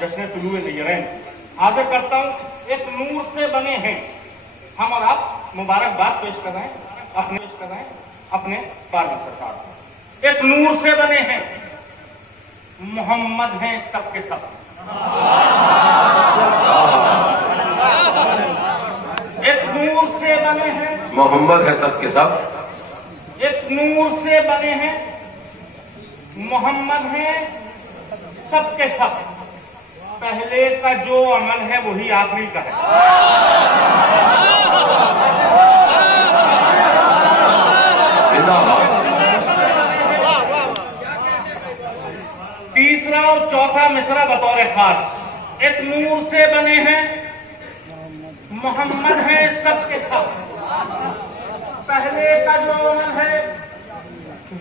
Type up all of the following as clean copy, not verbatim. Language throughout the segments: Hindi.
जश्न तुलूए नयरैन हाजिर करता हूँ। एक नूर से बने हैं हम और आप, मुबारकबाद पेश कर रहे हैं अपने बारहवीं सरकार को। एक नूर से बने हैं, मोहम्मद हैं सबके सब। एक नूर से बने हैं, मोहम्मद है सबके सब। एक नूर से बने हैं, मोहम्मद हैं सबके सब। पहले का जो अमल है वही आखिरी का है। तीसरा और चौथा मिसरा बतौर खास। एक नूर से बने हैं, मोहम्मद हैं सबके सब। पहले का जो अमल है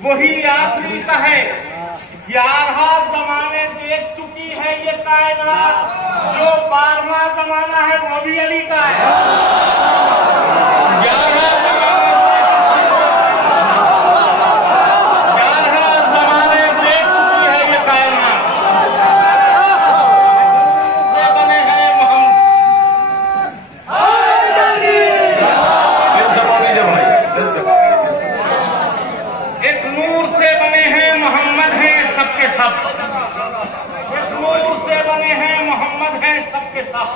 वही आखिरी का है। 11 जमाने देख चुकी है ये कायनात, जो 12वां जमाना है वो भी अली का है। 11 जमाने देख चुकी है ये कायनात, से बने हैं मोहम्मद। एक नूर से बने हैं, मोहम्मद हैं सबके सब। एक नूर से बने हैं, मोहम्मद हैं सबके सब।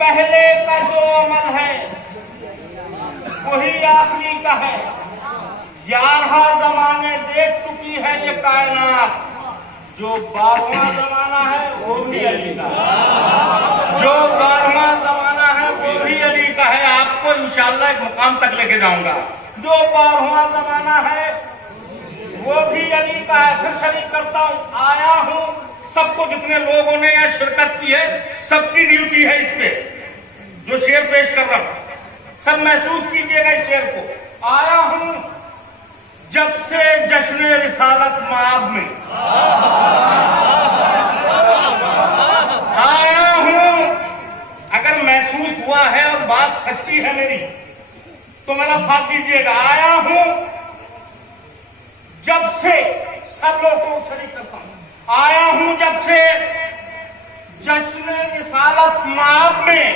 पहले का जो अमल है वही आखिरी का है। 11 जमाने देख चुकी है ये कायनात, जो 12वां जमाना है वो भी अली का है। जो 12वां जमाना है वो भी अली का है। आपको इंशाअल्लाह एक मुकाम तक लेके जाऊंगा। जो 12वां जमाना है वो भी अली का है। फिर शरीक करता हूँ, आया हूँ सबको, जितने लोगों ने यहाँ शिरकत की है सबकी ड्यूटी है इस पे। जो शेर पेश कर रहा हूं सब महसूस कीजिएगा इस शेर को। आया हूँ जब से जश्न रिसालत माब में, आया हूँ। अगर महसूस हुआ है और बात सच्ची है मेरी तो मेरा साथ दीजिएगा। आया हूँ जब से, सब लोगों को शरीक करता हूं, आया हूं जब से जश्न रिसालत माब में,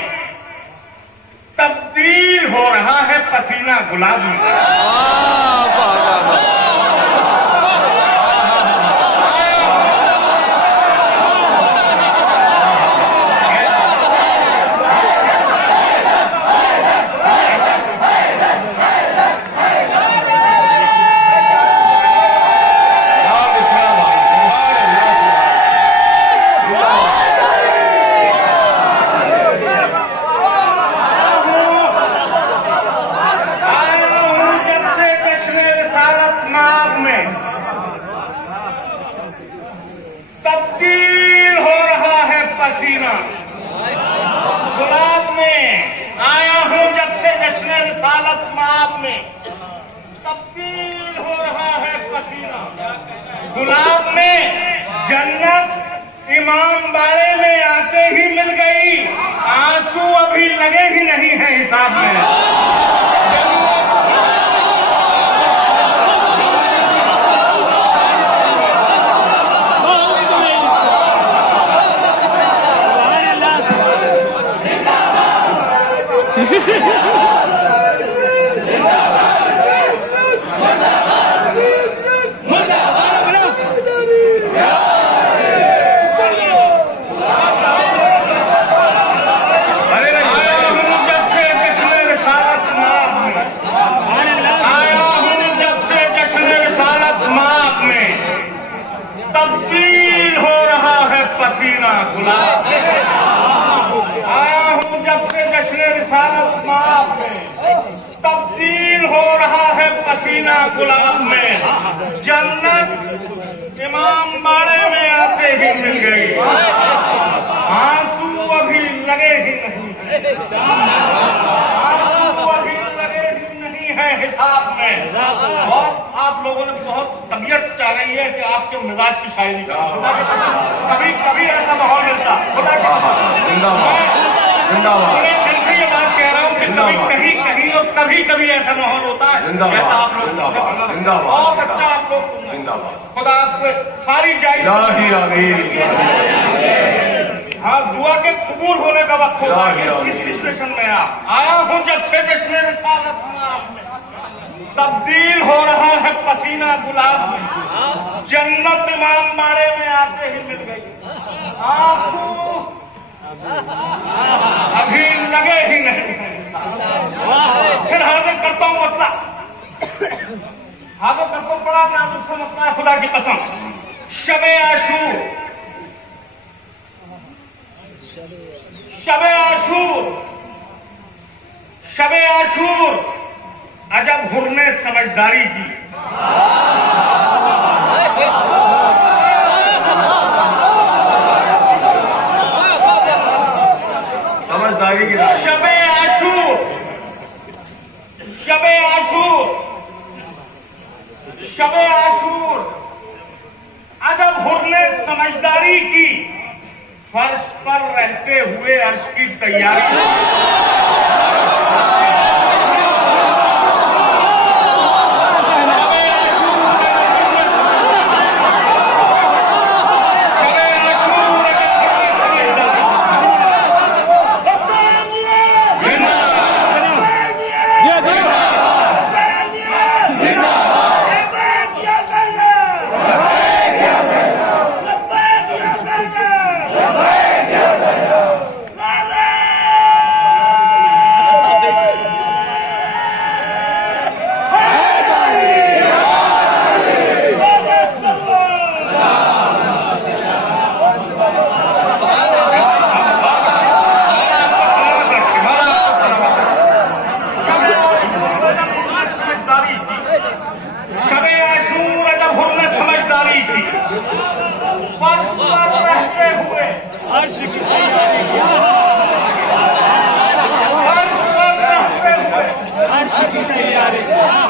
तब्दील हो रहा है पसीना गुलाब में। तब्दील हो रहा है पसीना गुलाब में। आया हूं जब से जश्न रिसालत माब में, तब्दील हो रहा है पसीना गुलाब में। जन्नत इमाम बाड़े में आते ही मिल गई, आंसू अभी लगे ही नहीं है हिसाब में। तब्दील हो रहा है पसीना गुलाब में। आया हूं जब से जश्न रिसालत माब में, तब्दील हो रहा है पसीना गुलाब में। जन्नत इमाम बाड़े में आते ही मिल गई, आंसू अभी लगे ही नहीं, आंसू अभी लगे ही नहीं है हिसाब में। और आप लोगों ने बहुत तबीयत चाह रही है कि आपके मिजाज की शायरी कभी कभी ऐसा माहौल मिलता। दिल से ये बात कह रहा हूँ कि कभी कहीं कहीं और कभी कभी ऐसा माहौल होता है जैसा आप लोग। बहुत अच्छा आप लोग, खुदा आपको सारी जायज अब दुआ के कबूल होने का वक्त होगा। इस स्टेशन में आया हूँ जब से जिसमें रिसालत में तब्दील हो रहा है पसीना गुलाब में। जन्नत इमाम बाड़े में आते ही मिल गई, आंसू अभी लगे ही नहीं। फिर हाजिर करता हूँ मसला, हाजिर करता हूँ, बड़ा नाजुक सा मसला है खुदा की कसम। शबे आशूर, शबे आशूर, शबे आशूर अजब हुर ने समझदारी की। समझदारी की शबे आशूर, शबे आशूर, शबे आशूर अजब हुर ने समझदारी की। फर्श पर रहते हुए अर्श की तैयारी।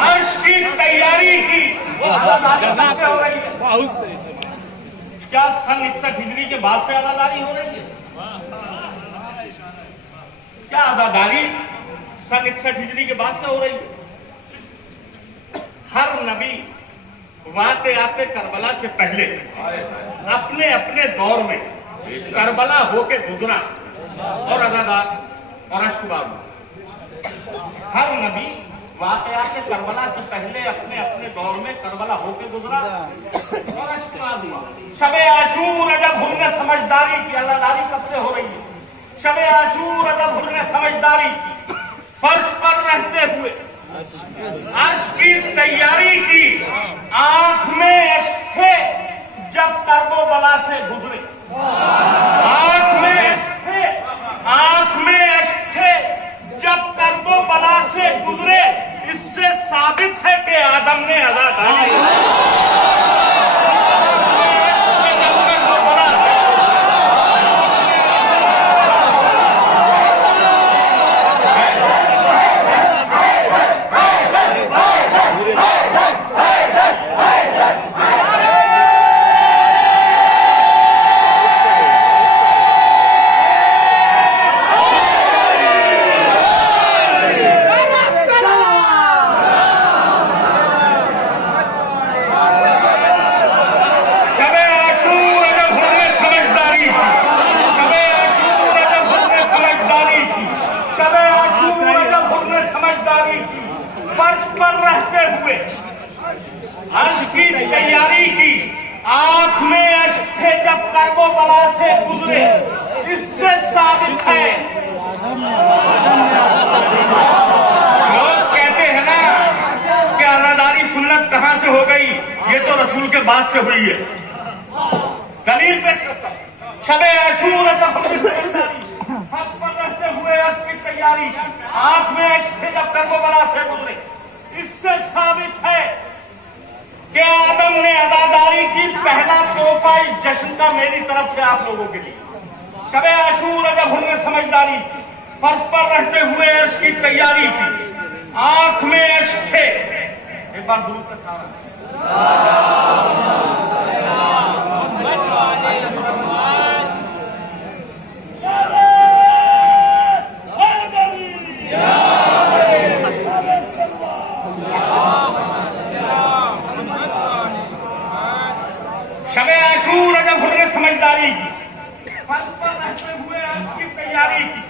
अर्श की तैयारी की। क्या सन 61 हिजरी के बाद से अदादारी हो रही है? क्या अदादारी सन 61 हिजरी के बाद से हो रही है? हर नबी वाते आते करबला से पहले अपने अपने दौर में करबला होके गुजरा और अदादार और अश्कबार। हर नबी वाकया के करबला से पहले अपने अपने दौर में करबला होके गुजरा और अश्कबार हुआ। शबे आशूर अजब हुर ने समझदारी की। अदादारी कब से हो रही है? शबे आशूर अजब हुर ने समझदारी की। फर्श पर रहते हुए अर्श की तैयारी की। आंख में अश्क थे जब करबो बला से गुजरे। आंख में अश्क थे, आंख में अश्क थे जब करबो बला से गुजरे। इससे साबित है कि आदम ने अदादारी अर्श की तैयारी की। आंख में अश्क थे जब करबो बला से गुजरे। इससे साबित है, लोग कहते हैं ना कि अदादारी सुन्नत कहां से हो गई, ये तो रसूल के बाद से हुई है। दलील पेश करता हूं। शबे आशूर जब हक पर रहते हुए अर्श की तैयारी। आंख में अश्क थे जब करबो बला से गुजरे। इससे साबित है कि आदम ने अदादारी की। पहला तोहफा इस जश्न का मेरी तरफ से आप लोगों के लिए। शबे आशूर जब हमने समझदारी की। फर्श पर रहते हुए अर्श की तैयारी की। आंख में अश्क थे। एक बार दूर से सारा शबे आशूर जब हमने समझदारी की। फर्श पर रहते हुए अर्श की तैयारी की,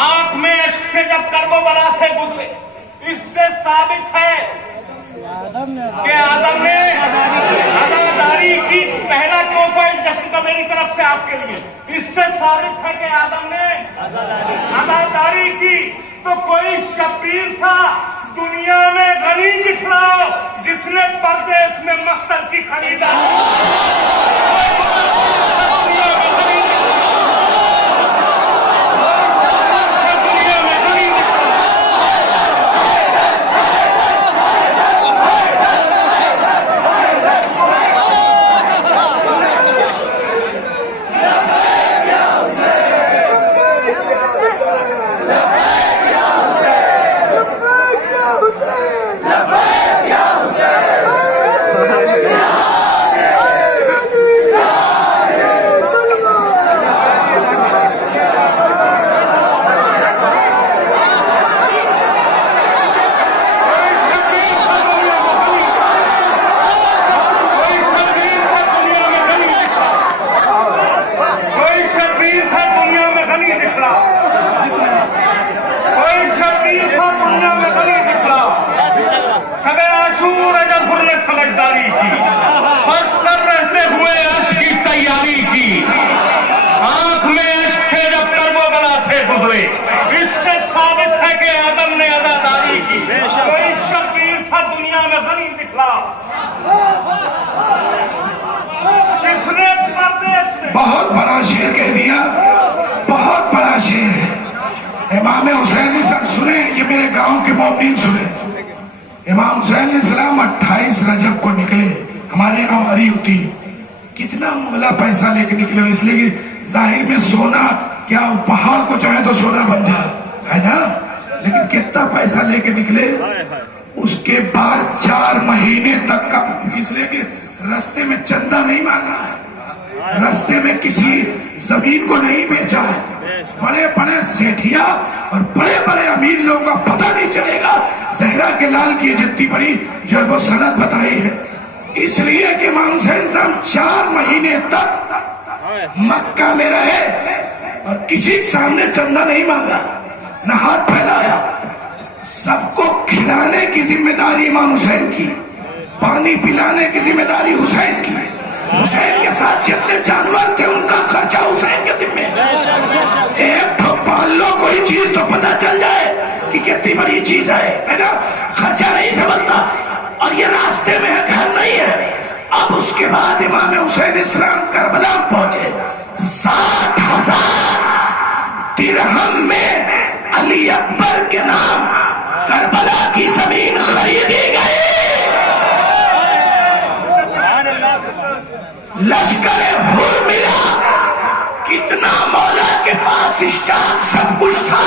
आंख में अश्क थे जब कर्बो बला से गुजरे। इससे साबित है कि आदम ने अदादारी की। पहला तोहफा इस जश्न का मेरी तरफ से आपके लिए। इससे साबित है कि आदम ने अदादारी की। तो कोई शबीर था दुनिया में गनी दिखलाओ जिसने परदेश में मख्तल की खरीदारी। समझदारी की, फर्श पर रहते हुए अर्श की तैयारी की, आंख में अश्क थे जब कर्बो बला से गुजरे। इससे साबित है कि आदम ने अदादारी की। कोई शबीर था दुनिया में गनी दिखला जिसने परदेश में। बहुत बड़ा शेर कह दिया, बहुत बड़ा शेर है। इमाम हुसैन सब सुने, ये मेरे गांव के मोमिन सुने। इमाम हुसैन सलाम 28 रजब को निकले, हमारे यहाँ हमारी होती। कितना मोला पैसा लेके निकले, इसलिए कि जाहिर में सोना क्या पहाड़ को चाहे तो सोना बन जाए, है ना। लेकिन कितना पैसा लेके निकले। उसके बाद 4 महीने तक का, इसलिए कि रास्ते में चंदा नहीं मांगा है, रास्ते में किसी जमीन को नहीं बेचा है। बड़े बड़े सेठिया और बड़े बड़े अमीर लोगों का पता नहीं चलेगा जहरा के लाल की जितनी बड़ी जो है वो सनद बताई है। इसलिए कि इमाम हुसैन साहब 4 महीने तक मक्का में रहे और किसी के सामने चंदा नहीं मांगा, न हाथ फैलाया। सबको खिलाने की जिम्मेदारी इमाम हुसैन की, पानी पिलाने की जिम्मेदारी हुसैन की। हुसैन के साथ जितने जानवर थे उनका खर्चा हुसैन के जिम्मे। एक तो पाल लो कोई चीज तो पता चल जाए कि कितनी बड़ी चीज है ना। खर्चा नहीं समझता, और ये रास्ते में घर नहीं है। अब उसके बाद इमाम हुसैन इस्लाम करबला पहुंचे। 60,000 दिरहम में अली अकबर के नाम करबला की जमीन खरीदी गई। लश्कर हुर मिला, कितना मौला के पास स्टॉक सब कुछ था,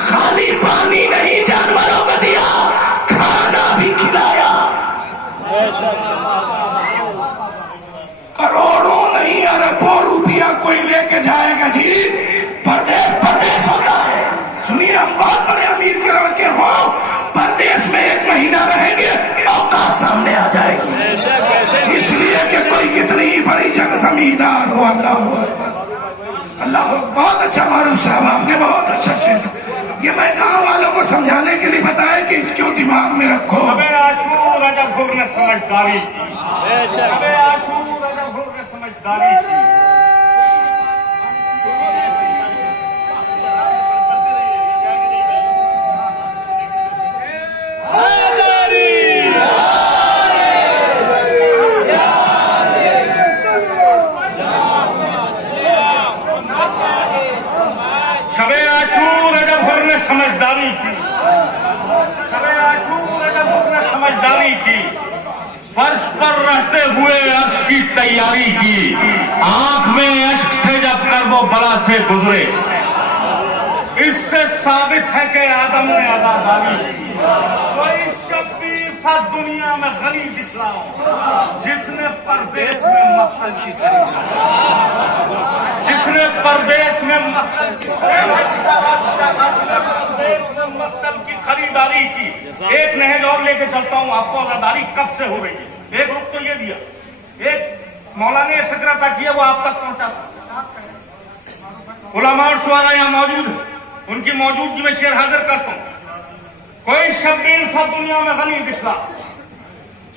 खाली पानी नहीं जानवरों को दिया, खाना भी खिलाया। करोड़ों नहीं अरबों रुपया कोई लेके जाएगा जी। परदेश परदेश होता है। सुनिए, हम बहुत बड़े अमीर के लड़के हो, परदेश में 1 महीना रहेंगे, औकात सामने आ जाएगी। इसलिए कि कोई कितनी बड़ी जगह जमींदार हो। अल्लाह अल्लाह, बहुत अच्छा मारूफ साहब, आपने बहुत अच्छा शेर। ये मैं गाँव वालों को समझाने के लिए बताया कि इसको दिमाग में रखो। हमें आशूर रजब हुर ने समझदारी की, हमें आशूर रजब हुर ने समझदारी की। शबे आशूर रजब हुर ने समझदारी की, शबे आशूर रजब हुर ने समझदारी की। फर्श पर रहते हुए अर्श की तैयारी की, आंख में अश्क थे जब कर्बो बला से गुजरे। इससे साबित है कि आदम ने अदादारी की। कोई शबीर था दुनिया में गनी दिखलाओ जिसने परदेश में मख्तल की जिसने परदेश में मख्तल की खरीदारी की। एक नहज और लेके चलता हूँ आपको, अदादारी कब से हो रही है। एक रुख तो ये दिया, एक मौला ने फिक्र तक किया, वो आप तक पहुंचा। उलमा और शुआरा यहाँ मौजूद है, उनकी मौजूदगी में शेर हाजिर करता हूँ। कोई शब्बीर था दुनिया में गनी बिस्ला,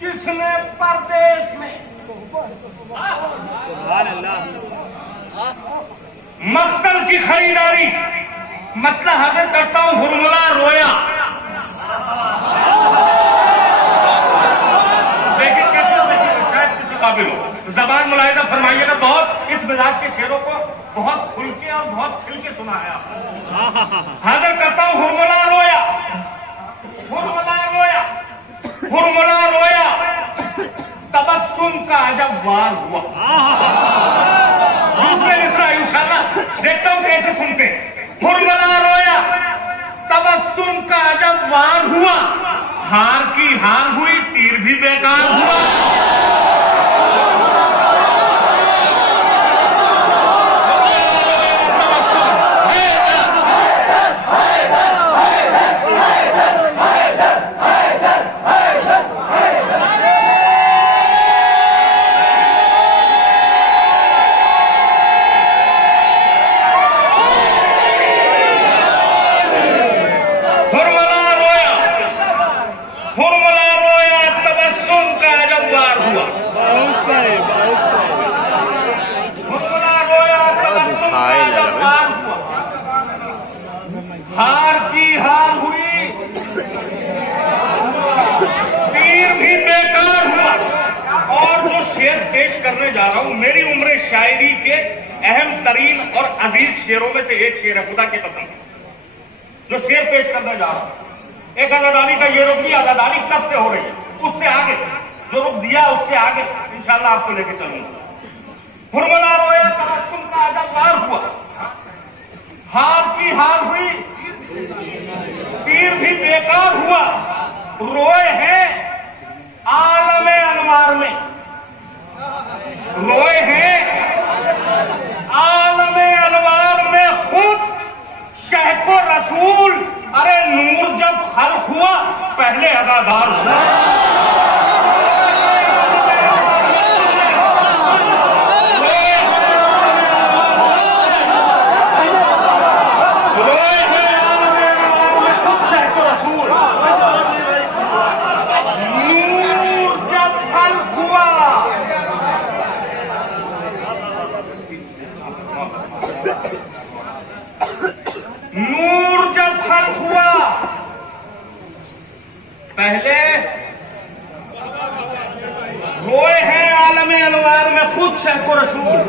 जिसने परदेश में मख्तल की खरीदारी, मतलब हाजिर करता हूँ हुरमुला रोया। देखिए कैसे, शायद किसी काबिल हो, जबान मुलाहिदा फरमाइएगा। बहुत इस मिजाज के शेरों को बहुत खुल के और बहुत खिल के सुना है आपने। हाजिर करता हूँ हुरमुला रोया, हुरमुला रोया, हुरमुला रोया, तबस्सुम का अजब वार हुआ। दूसरे मिसरा इंशाल्लाह देखता हूँ कैसे सुनते। हुरमुला रोया, तबस्सुम का अजब वार हुआ, हार की हार हुई, तीर भी बेकार हुआ। हार की हार हुई, तीर भी बेकार हुआ। और जो शेर पेश करने जा रहा हूं, मेरी उम्र शायरी के अहम तरीन और अजीज शेरों में से एक शेर है, खुदा की कसम। जो शेर पेश करने जा रहा हूं, एक आजादारी का ये रुक, आजादारी कब से हो रही है, उससे आगे जो रुक दिया उससे आगे इंशाल्लाह आपको लेके चलूंगा। हुरमुला रोया, तबस्सुम का अजब वार हुआ, हार की हार हुई, तीर भी बेकार हुआ। रोए हैं आलमे अनवार में, रोए हैं आलमे अनवार में खुद शहको रसूल। अरे नूर जब खल्क हुआ, पहले अदादार हुआ। नूर जब खल्क हुआ, पहले रोए हैं आलमे अनवार में खुद शहको रसूल।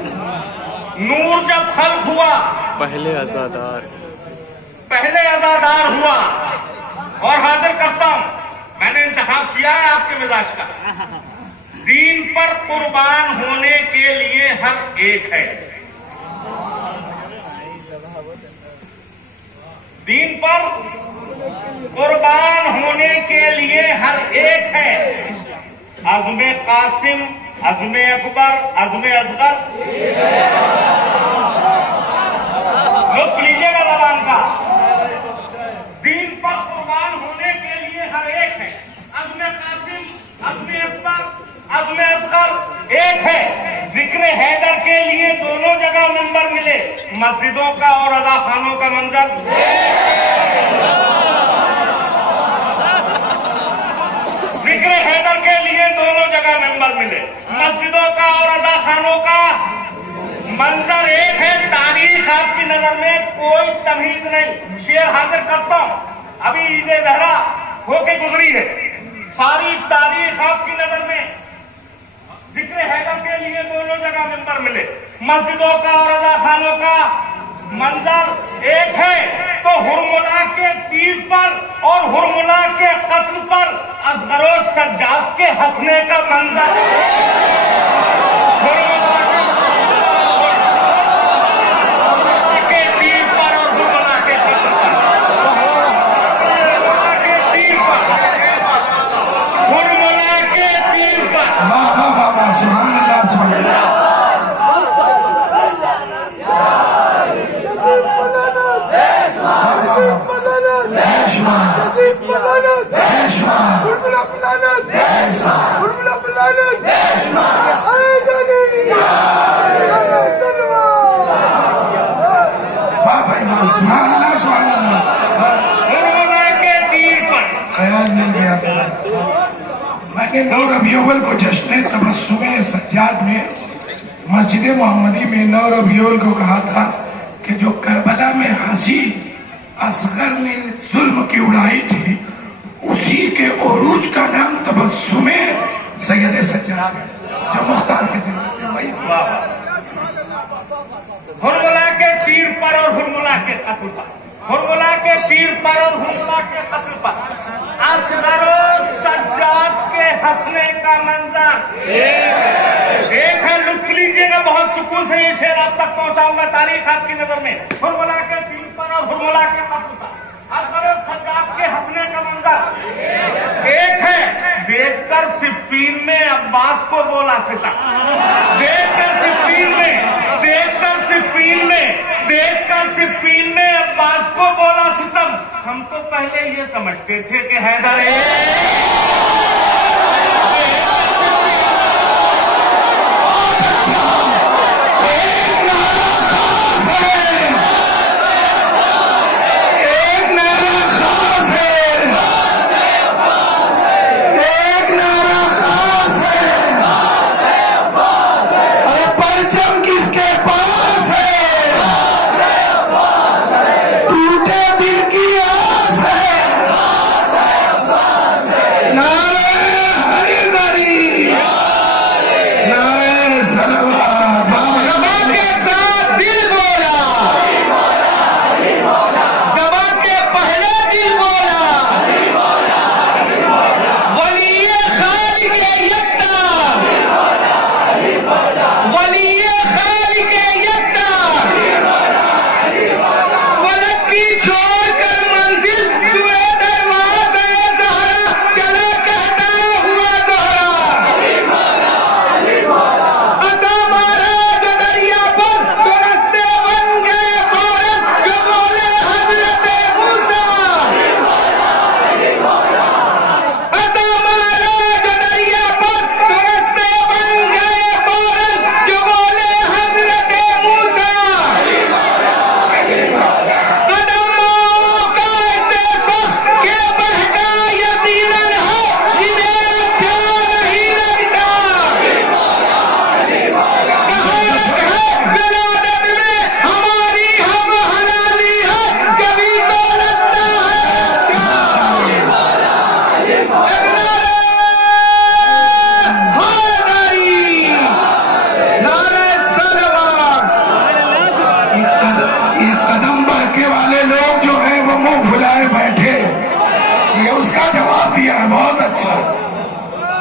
नूर जब खल्क हुआ, पहले अज़ादार हुआ। और हाजिर करता हूं, मैंने इंतखाब किया है आपके मिजाज का। दीन पर कुर्बान होने के लिए हर एक है, दीन पर कुर्बान होने के लिए हर एक है। अज़्मे कासिम, अज़्मे अकबर, अज़्मे असगर, लुत्फ लीजिएगा ज़बान का। दीन पर कुर्बान होने के लिए हर एक है। अज़्मे कासिम, अज़्मे अकबर, अज़्मे असगर एक है। जिक्र हैदर के लिए दोनों जगह नंबर मिले, मस्जिदों का और अज़ाखानों का मंजर। जिक्र हैदर के लिए दोनों जगह नंबर मिले, मस्जिदों का और अज़ाखानों का मंजर एक है। तारीख आपकी नजर में कोई तमीज नहीं। शेर हाजिर करता हूं, अभी ईद ज़हरा होके गुजरी है, सारी तारीख आपकी नजर में। जिक्र हैदर के लिए दोनों जगह नंबर मिले, मस्जिदों का और अज़ाखानों का मंजर एक है। तो हुरमुला के तीर पर और हुरमुला के कत्ल पर असगरो सज्जाद के हंसने का मंजर। हुरमुला के तीर पर और हुरमुला के कत्ल पर, हुरमुला के तीर पर, हुरमुला के तीर पर। सुभान अल्लाह, सुभान अल्लाह। सुभान अल्लाह सुभान अल्लाह। हुरमुला के तीर पर ख्याल मिल गया मेरा। मैंने 9 रबीउल अव्वल को जश्न तबस्सुम सज्जाद में मस्जिद मोहम्मदी में 9 रबीउल अव्वल को कहा था कि जो करबला में हंसी असगर ने जुल्म की उड़ाई थी, उसी के उरूज का नाम तबस्सुम सैयद सज्जाद है, जो मुख्तार के जिम्मे से वही। हुरमुला के तीर पर और हुरमुला के कत्ल पर, हुरमुला के तीर पर और हुरमुला के कत्ल पर असगर सज्जाद के हंसने का मंजर एक है। लुत्फ लीजिएगा, बहुत सुकून से ये शेर आप तक पहुंचाऊंगा, तारीख आपकी नजर में। हुरमुला के तीर पर और हुरमुला के कत्ल पर असगर सज्जाद के हंसने का मंजर एक है। देखकर सिप्पीन में अब्बास को बोला सितम, देखकर सिप्पीन में, देखकर सिप्पीन में, देखकर सिप्पीन में अब्बास को बोला सितम। हम तो पहले ये समझते थे कि हैदर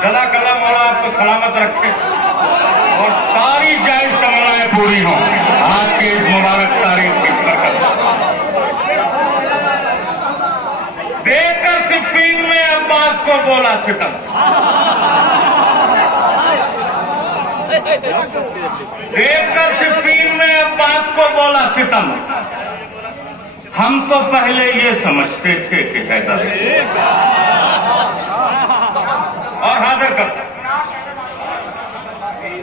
गला गला मौला आपको सलामत रखे और सारी जायज तमन्नाएं पूरी हों आज के इस मुबारक तारीख की बरकत। देखकर सिप्पीन में अब्बास को बोला सितम, देखकर सिप्पीन में अब्बास को बोला सितम। हम तो पहले ये समझते थे कि हैदर और हाजिर करता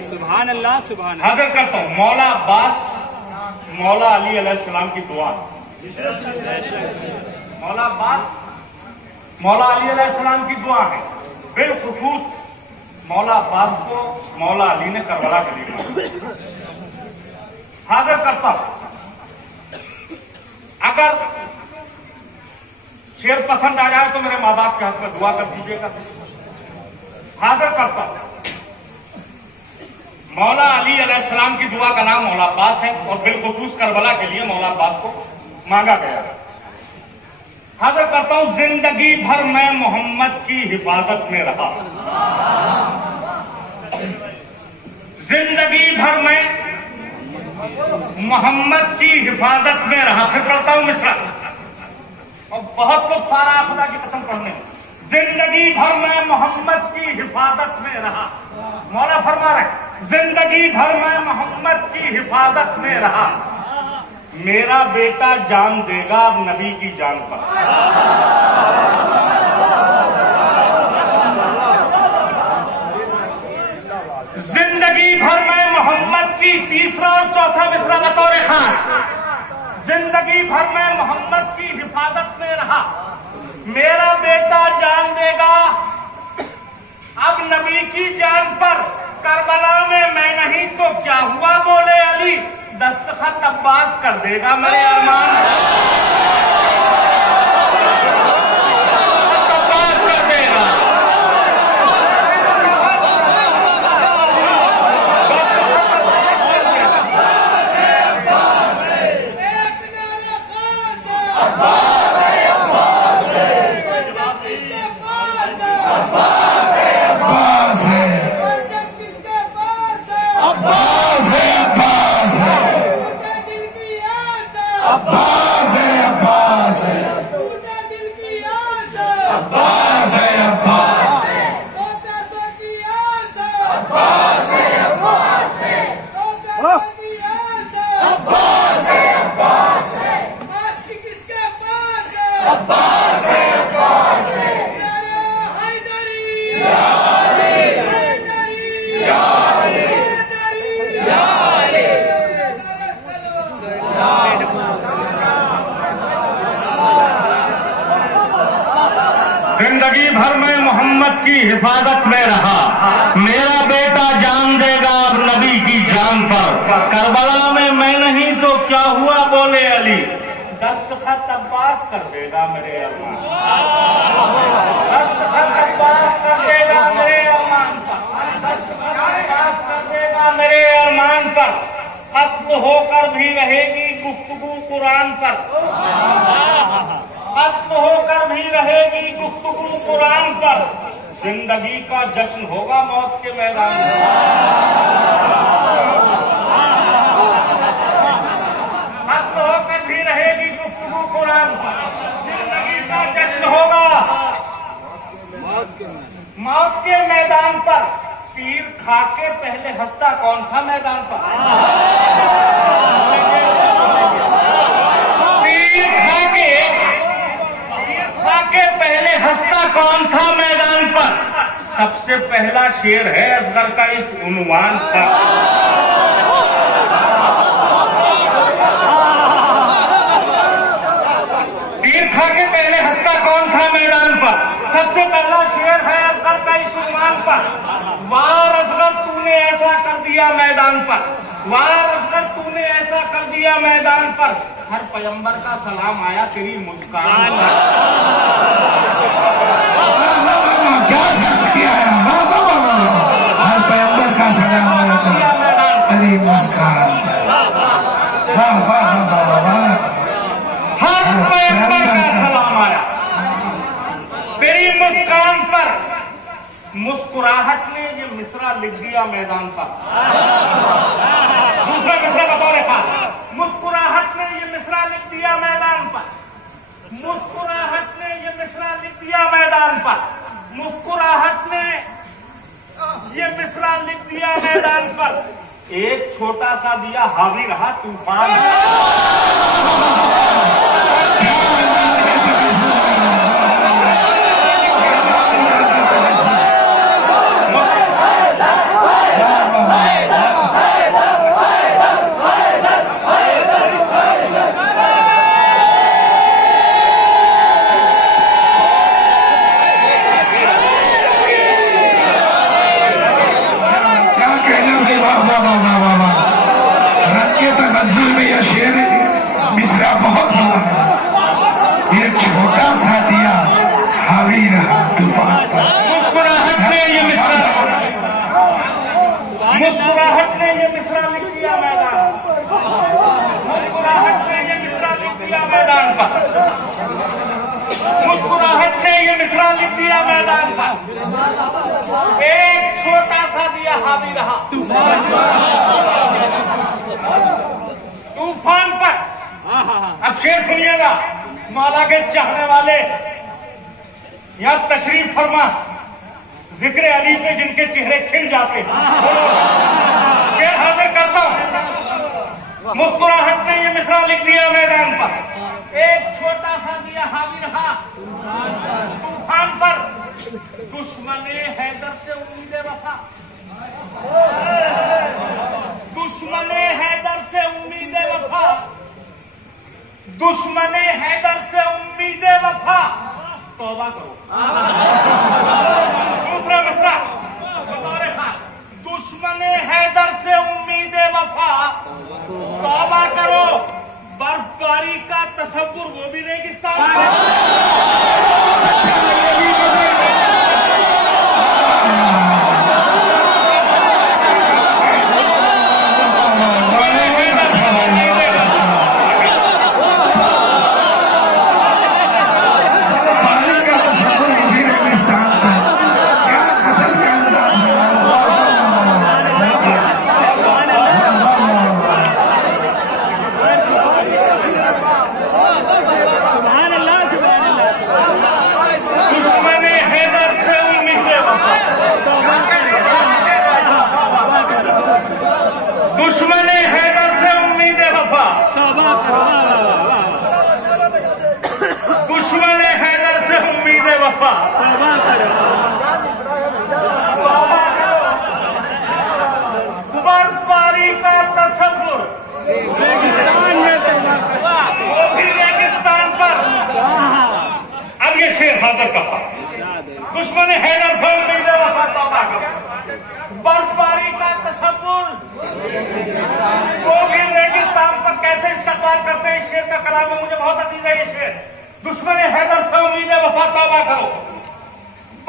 सुभान अल्लाह सुभान हाजिर करता हूं मौला अब्बास मौला अली अलैहिस्सलाम की दुआ। मौला अब्बास मौला अली अलैहिस्सलाम की दुआ है। बिलखुसूस मौला अब्बास को मौला अली ने करबला के लिए हाजिर करता हूं। अगर शेर पसंद आ जाए तो मेरे माँ बाप के हाथ में दुआ कर दीजिएगा। हाजिर करता हूं मौला अली अलैहिस्सलाम की दुआ का नाम मौला अब्बास है और बिलखुसूस करबला के लिए मौला अब्बास को मांगा गया है। हाजिर करता हूं जिंदगी भर मैं मोहम्मद की हिफाजत में रहा, जिंदगी भर मैं मोहम्मद की हिफाजत में रहा। फिर पढ़ता हूं मिसरा और बहुत कुछ सारा खुदा की कसम पढ़ने में। जिंदगी भर मैं मोहम्मद की हिफाजत में रहा। मौला फरमा रहे जिंदगी भर मैं मोहम्मद की हिफाजत में रहा। मेरा बेटा जान देगा अब नबी की जान पर। जिंदगी भर मैं मोहम्मद की तीसरा और चौथा मिसरा बतौर खास जिंदगी भर में मोहम्मद की हिफाजत में रहा। मेरा बेटा जान देगा अब नबी की जान पर। करबला में मैं नहीं तो क्या हुआ बोले अली, दस्तखत अब्बास कर देगा मेरे अरमान। अब्बास कर देगा। जिंदगी भर में मोहम्मद की हिफाजत में रहा। मेरा बेटा जान देगा अब नबी की जान पर। करबला में मैं नहीं तो क्या हुआ बोले अली, दस्तखत अब्बास कर देगा मेरे अरमान। दस्तखत अब्बास कर देगा मेरे अरमान पर। दस्तखत अब्बास कर देगा मेरे अरमान पर। कत्ल होकर भी रहेगी गुफ्तगू कुरान पर। कत्ल होकर भी रहेगी गुफ्तगू कुरान पर। जिंदगी का जश्न होगा मौत के मैदान में। कत्ल होकर भी रहेगी गुफ्तगू कुरान पर। जिंदगी का जश्न होगा मौत के मैदान पर। तीर खा के पहले हंसता कौन था मैदान पर? के पहले हंसता कौन था मैदान पर? सबसे पहला शेर है असगर का इस उन्वान पर। तीर खा के पहले हंसता कौन था मैदान पर? सबसे पहला शेर है असगर का इस उन्वान पर। वार असगर तूने ऐसा कर दिया मैदान पर। वार असगर तूने ऐसा कर दिया मैदान पर। हर पैगंबर का सलाम आया तेरी मुस्कान पर। क्या सर्फ किया है? हर पैगंबर का सलाम आया तेरी मुस्कान पर। हर पैगंबर का सलाम आया तेरी मुस्कान पर। मुस्कुराहट ने ये मिसरा लिख दिया मैदान पर। दूसरा मिसरा बता रखा, मुस्कुराहट ने ये मिसरा लिख दिया मैदान पर। मुस्कुराहट ने ये मिसरा लिख दिया मैदान पर। मुस्कुराहट ने ये मिसरा लिख दिया मैदान पर। एक छोटा सा दिया हावी रहा तूफान। मिसरा बहुत बड़ा है। एक छोटा सा दिया हावी रहा तूफान पर। मुस्कुराहट ने ये मिसरा लिख दिया मैदान। मुस्कुराहट ने ये मिसरा लिख दिया मैदान पर। मुस्कुराहट ने ये मिसरा लिख दिया मैदान पर। एक छोटा सा दिया हावी रहा तूफान पर। अब शेर सुनिएगा, मौला के चाहने वाले यहाँ तशरीफ फरमा। जिक्र अली पे जिनके चेहरे खिल जाते शेर हाजिर करता हूँ। मुस्कुराहट ने ये मिसरा लिख दिया मैदान पर। एक छोटा सा दिया हावी रहा तूफान पर। दुश्मने हैदर से उम्मीदे वफा। दुश्मने हैदर से उम्मीदे वफा। दुश्मने हैदर से उम्मीदे वफा, तौबा करो। दूसरा मसला बतौर खान, दुश्मने हैदर से उम्मीदे वफा, तौबा करो। बर्फबारी का तसव्वुर वो भी रेगिस्तान बर्फबारी का तसव्वुर वो भी रेगिस्तान पर। अब ये शेर हादर का था, दुश्मन हैदर से उम्मीद वफा, तौबा करो। बर्फबारी का तसव्वुर वो भी रेगिस्तान पर। कैसे इस्तेमाल करते हैं इस शेर का कलाम में, मुझे बहुत अजीज है ये शेर। दुश्मन हैदर से उम्मीद वफा, तौबा करो।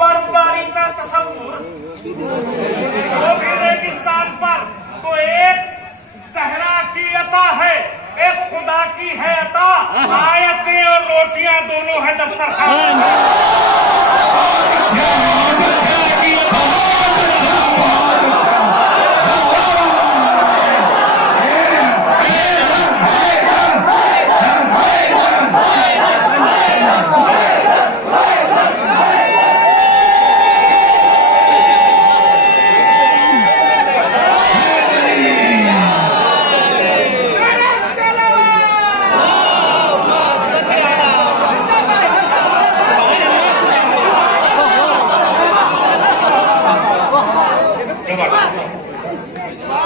बर्फबारी का तसव्वुर वो भी रेगिस्तान पर। तो एक सहरा की अता है, एक खुदा की है अता, आयतें और रोटियां दोनों है दस्तरखान।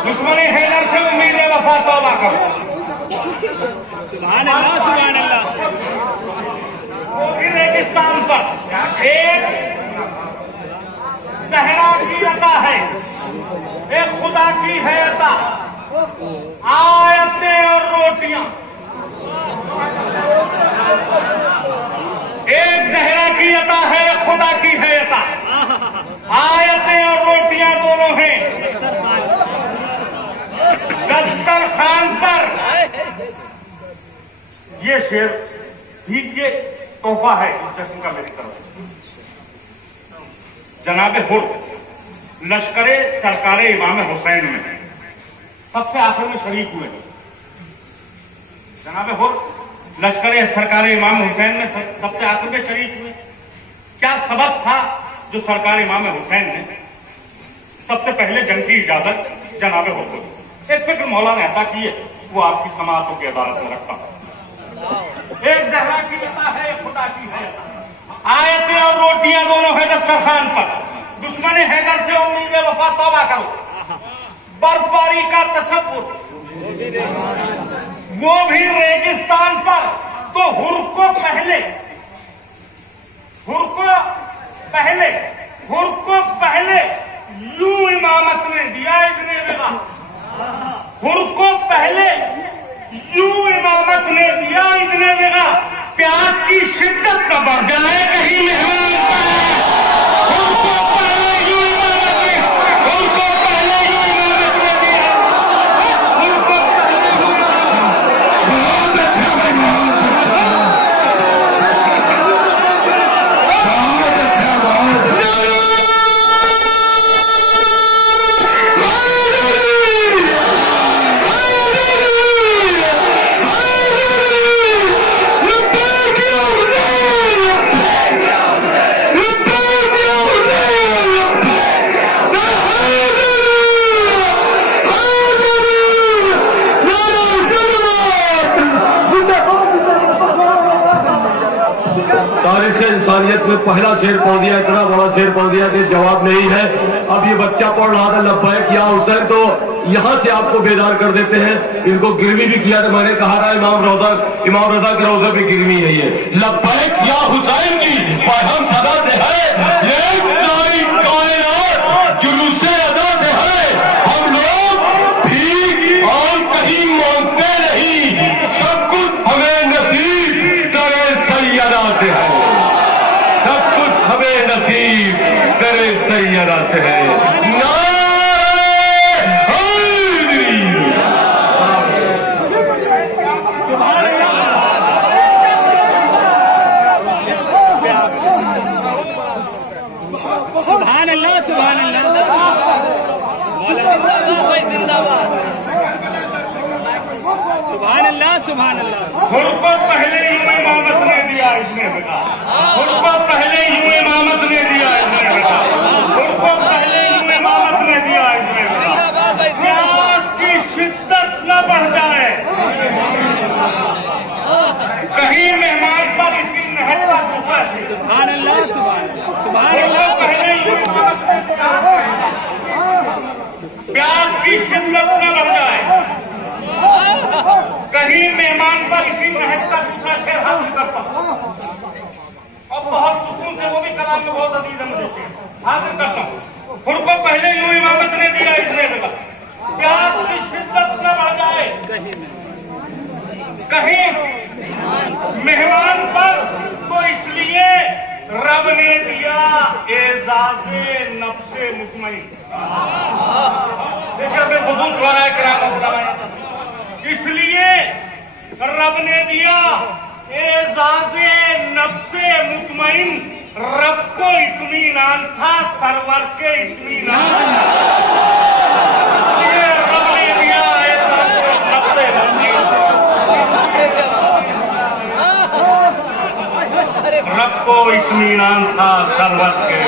दुश्मन हैदर से उम्मीद वफा, तौबा करो। सुभान अल्लाह, सुभान अल्लाह। वो भी रेगिस्तान पर एक सहरा की अता है, एक खुदा की है अता, आयतें और रोटियां। एक सहरा की अता है, एक खुदा की है अता, आयतें और रोटियां दोनों हैं दस्तरखान पर। ये शेर ही ये तोहफा है इस जश्न का मेरी तरफ। जनाब हुर लश्करे सरकारे इमाम हुसैन में सबसे आखिर में शरीक हुए। जनाब हुर लश्करे सरकारे इमाम हुसैन में सबसे आखिर में शरीक हुए। क्या सबब था जो सरकार इमाम हुसैन ने सबसे पहले जंग की इजाजत जनाब हुर को? एक फिक्र मौला ने अता की है, वो आपकी समातों की अदालत में रखता हूं। एक जहरा की अता है, एक खुदा की है। आयतें और रोटियां दोनों है दस्तरखान पर। दुश्मन हैदर से उम्मीद वफा, तौबा करो। बर्फबारी का तसव्वुर वो भी रेगिस्तान पर। तो हुर को पहले यूं इमामत ने दिया इज़्ने विगा। हुर को पहले यूं इमामत ने दिया इज़्ने विगा। प्यास की शिद्दत न बढ़ जाए कहीं मेहमान का। हुर को पहले यूं इमामत ने दिया। हुर को पहले यूं इमामत ने दिया। बहुत अच्छा भाई, बहुत अच्छा, बहुत अच्छा, बहुत अच्छा। तारीख इंसानियत में पहला शेर पढ़ दिया, इतना बड़ा शेर पढ़ दिया कि जवाब नहीं है। अब ये बच्चा पढ़ रहा था लब्बैक या हुसैन, तो यहाँ से आपको बेदार कर देते हैं। इनको गिरवी भी किया था, मैंने कहा था इमाम रजा के रोजे पे गिरवी है ये। लब्बैक या हुसैन की पैगाम सदा से है, ये सारी कायनात जुलूसे अदा से है। हम लोग भीख और कहीं मांगते नहीं, सब कुछ हमें नसीब करे सैयदा से है, सब कुछ हमें नसीब करे सैयदा से है। सुभान अल्लाह, सुभान अल्लाह, जिंदाबाद, सुभान अल्लाह, सुभान अल्लाह। खुद को पहले यूं इमामत ने दिया इसने बेटा, खुद को पहले यूं इमामत ने दिया इसने बेटा, खुद को पहले यूं इमामत ने दिया इसने बेटा। प्यास की शिद्दत न बढ़ जाए, कहीं मेहमान पर इसी नहज का चुका है। सुभान अल्लाह, सुभान खुद को पहले यूं इमामत ने दिया, प्यास की शिद्दत न बढ़ जाए, कहीं मेहमान पर इसी नहज का दूसरा शेर हासिल करता हूँ और बहुत सुकून से, वो भी कलाम में बहुत अजीज है मुझे, हासिल करता हूँ। खुद को पहले यूं इमामत ने दिया इसने बेटा, प्यास की शिद्दत न बढ़ जाए, कहीं मेहमान पर, तो इसलिए रब ने दिया एजाज़े नफ्से मुतमईन। देखिए फजूल शुअरा किराम, इसलिए रब ने दिया एजाज़े नफ्से मुतमईन। रब को इत्मीनान था, सरवर के इत्मीनान, इसलिए रब ने दिया एजाज़े नफ्से मुतमईन। रब को इत्मीनान था, सरवर के